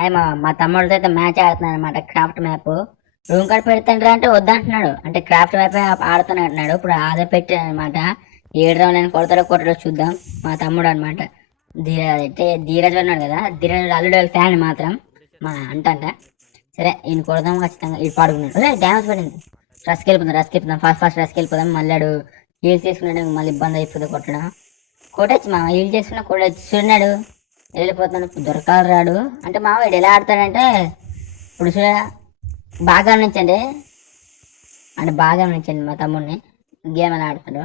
Hi మా తమ్ముడితో అయితే మ్యాచ్ ఆడుతున్నాడు అనమాట. క్రాఫ్ట్ మ్యాప్ రూమ్ కార్డ్ పెడతాండ్రా అంటే వద్దంటున్నాడు. అంటే క్రాఫ్ట్ మ్యాప్ ఆడుతాను అంటున్నాడు. ఇప్పుడు ఆధార్ పెట్టాను అనమాట. ఏడు రౌండ్ నేను కొడతాడో చూద్దాం. మా తమ్ముడు అనమాట. అంటే ధీరజ్ ఉన్నాడు కదా, ధీరజ్ అల్లుడు వాళ్ళ ఫ్యాన్ మాత్రం మా అంట. సరే ఈయన కొడదాం ఖచ్చితంగా. ఇది పాడుకున్నాడు. అదే డ్యామేజ్ పడింది. రస్కి వెళ్ళిపోదాం ఫాస్ట్ రస్కి వెళ్ళిపోదాం. మళ్ళీ హీల్ చేసుకున్నాడు, మళ్ళీ ఇబ్బంది అయిపోతుంది కొట్టడం. కొట్టచ్చు మా హీల్ చేసుకున్నా కొట్టచ్చు. చూడాడు వెళ్ళిపోతాను. దొరకాలి రాడు అంటే మావాడు ఎలా ఆడతాడంటే ఇప్పుడు చూడ బాగా గమనించండి. అంటే బాగా గమనించండి మా తమ్ముడిని గేమ్ ఎలా ఆడతాడు.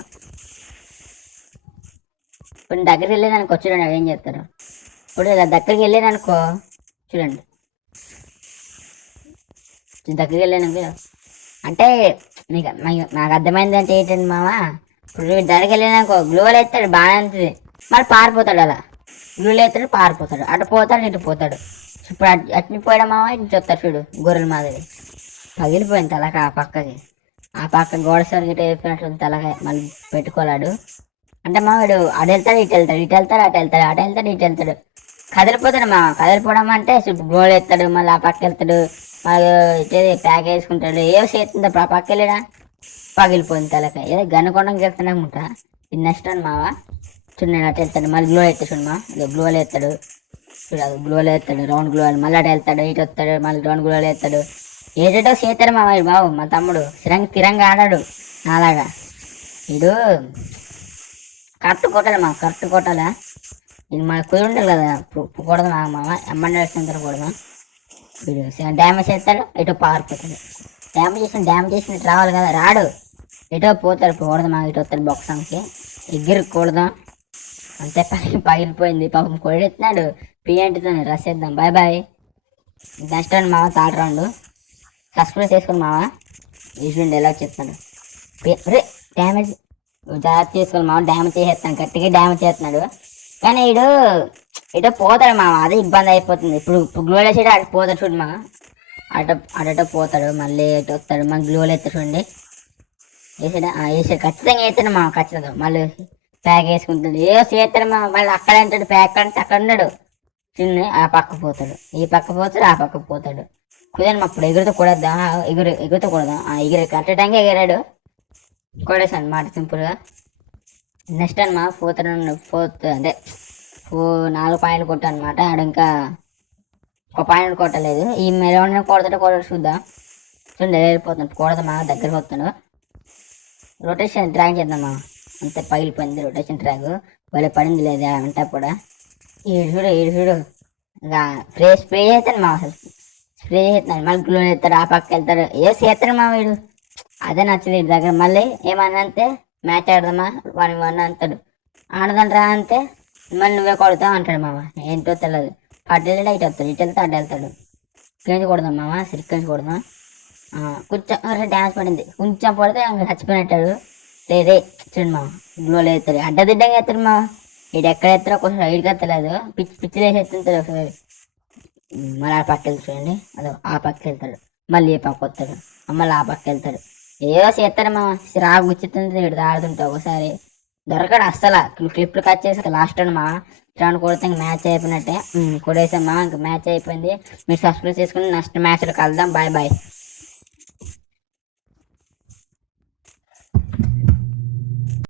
ఇప్పుడు దగ్గరికి వెళ్ళేదానికి చూడండి ఏం చేస్తారు. ఇప్పుడు ఇలా దగ్గరికి వెళ్ళేదనుకో చూడండి, దగ్గరికి వెళ్ళాను అంటే మీకు నాకు అర్థమైంది అంటే ఏంటండి మామ. ఇప్పుడు దగ్గరికి వెళ్ళానుకో గ్లోవల్ ఎత్తాడు బాగానే ఉంటుంది, మరి పారిపోతాడు. అలా గ్లూలు ఎత్తాడు పారిపోతాడు, అటు పోతాడు ఇటు పోతాడు. ఇప్పుడు అట్ని పోయడం మామ ఇటు చెప్తాడు చూడు గొర్రెల మాదిరి. పగిలిపోయింది తలక ఆ పక్క గోడ సరి గిట్ట వేసినట్టు తలక మళ్ళీ పెట్టుకోలేడు. అంటే మా వాడు అటు వెళ్తాడు ఇటు వెళ్తాడు, ఇటు వెళ్తాడు అటు వెళ్తాడు ఇటు వెళ్తాడు. కదిలిపోతాడు మా కదిలిపోవడం అంటే గోడ ఎత్తాడు, మళ్ళీ ఆ పక్క వెళ్తాడు, మళ్ళీ ఇటే ప్యాక్ వేసుకుంటాడు. ఏవో చేస్తుంది ఆ పక్క వెళ్ళడా పగిలిపోయింది తలక. ఏదో గనుకొండకి వెళ్తాననుకుంటా. ఇది నెక్స్ట్ అని మావా చూడండి అటు వెళ్తాడు, మళ్ళీ గ్లో ఎత్తాడు చూడమా. గ్లోలు ఎత్తాడు చూడదు, గ్లోలు ఎత్తాడు రౌండ్ గ్లోలు, మళ్ళీ అటు వెళ్తాడు ఇటు వస్తాడు, మళ్ళీ రౌండ్ గ్లోలు ఎత్తాడు. ఏటో చేస్తాడు మా బాబు. మా తమ్ముడు స్థిరంగా ఆడాడు నాలాగా. వీడు కరెక్ట్ కొట్టాలా. ఇది మన కుదిరి ఉండాలి కదా, కొడదాం మామ ఎమ్మండి వచ్చిన కొడదాం. వీడు డ్యామేజ్ చేస్తాడు, ఎటో పారిపోతాడు. డ్యామేజ్ చేసినట్టు రావాలి కదా, రాడు. ఎటో పోతాడు. కొడదాం ఇటు వస్తాడు బాక్సాంగ్కి ఎగ్గిరి కొడదాం. అంతే పగిలిపోయింది పాపం. కొడెత్తున్నాడు పిఎంటితో రస్ చేద్దాం. Bye bye. నెక్స్ట్ రౌండ్ మామ థర్డ్ రౌండ్ సస్పెన్స్ చేసుకుని మామ. చూడండి ఎలా చెప్తాడు. రే డ్యామేజ్ జాగ్రత్త చేసుకోవాలి మామ. డ్యామేజ్ చేసేస్తాను, గట్టిగా డ్యామేజ్ చేస్తున్నాడు. కానీ వీడు ఇటో పోతాడు మామ, అదే ఇబ్బంది అయిపోతుంది. ఇప్పుడు గ్లోల్ వేసాడు అటు పోతాడు చూడు మా. అటో పోతాడు, మళ్ళీ ఇటు వస్తాడు, మళ్ళీ గ్లోల్ ఎత్తాడు చూడండి. వేసాడు ఖచ్చితంగా వేస్తాడు మామ, ఖచ్చితంగా. మళ్ళీ ప్యాక్ వేసుకుంటాడు, ఏదో చేస్తాడు మా. మళ్ళీ అక్కడ అంటాడు ప్యాక్ అంటే అక్కడ ఉన్నాడు చిన్న. ఆ పక్క పోతాడు, ఈ పక్క పోతాడు, ఆ పక్క పోతాడు. కుదరని అప్పుడు ఎగురుతో కొడద్దాం, ఎగురుతో కొడదాం. ఎగిరి కట్టడానికి ఎగిరాడు, కొడేసాను మాట సింపుల్గా. నెక్స్ట్ అనమా ఫోర్త్ అదే 4 పాయింట్లు కొట్టాను అనమాట. ఆడ ఇంకా 1 పాయింట్ కొట్టలేదు. ఈ మెరవన్న కొడతాడు చూద్దాం. చూడండి వెళ్ళిపోతాను, కొడదామా దగ్గరికి వస్తాడు. రొటేషన్ ట్రాక్ చేద్దామా. అంతే పగిలిపోయింది రొటేషన్ ట్రాక్. వాళ్ళే పడింది లేదా అంటా కూడా. ఈడు చూడు ఇంకా స్ప్రే చేస్తాను మా. అసలు స్ప్రే చేస్తాను, మళ్ళీ గ్లో చేస్తాడు, ఆ పక్క వెళ్తాడు, ఏ చేస్తాడు మా వీడు. అదే నచ్చదు వీడి దగ్గర. మళ్ళీ ఏమన్నా అంతే మ్యాచ్ ఆడదామా 1v1 అంటాడు. ఆడదంటరా అంతే మళ్ళీ నువ్వే కొడతావు అంటాడు మామ. ఏంటో తెలియదు. అటు వెళ్ళాడు ఇటు వస్తాడు, ఇటు వెళ్తే అటు వెళ్తాడు. ఇక్కడి కొడదాం మామ, ఇక్కడి కొడదాం. కొంచెం డ్యాన్స్ పడింది, కొంచెం పడితే చచ్చిపోయినట్టాడు. లేదే చూడు మామ గ్లోలు వేస్తాడు, అడ్డదిడ్డంగా వేస్తాడు మామ. ఇటు ఎక్కడ ఎత్తారో కొంచెం సైడ్కి ఎత్తలేదు, పిచ్చిలు వేసి ఎత్తుంటాడు ఒకసారి. మళ్ళీ ఆ పక్క వెళ్తాడు చూడండి, అదో ఆ పక్క వెళ్తాడు, మళ్ళీ ఏ పక్క వస్తాడు, మళ్ళీ ఆ పక్క వెళ్తాడు. ఏదో చేస్తాడు మా. రాగు గుచ్చుతుంది ఇటు ఆడుతుంటా. ఒకసారి దొరకడు అస్సలు. క్లిప్లు కట్ చేసి లాస్ట్ రౌండ్ మా. రౌండ్ కొడితే ఇంక మ్యాచ్ అయిపోయినట్టే. కొడేసామా, ఇంక మ్యాచ్ అయిపోయింది. మీరు సబ్స్క్రైబ్ చేసుకుని నెక్స్ట్ మ్యాచ్లో కలుద్దాం. Bye bye.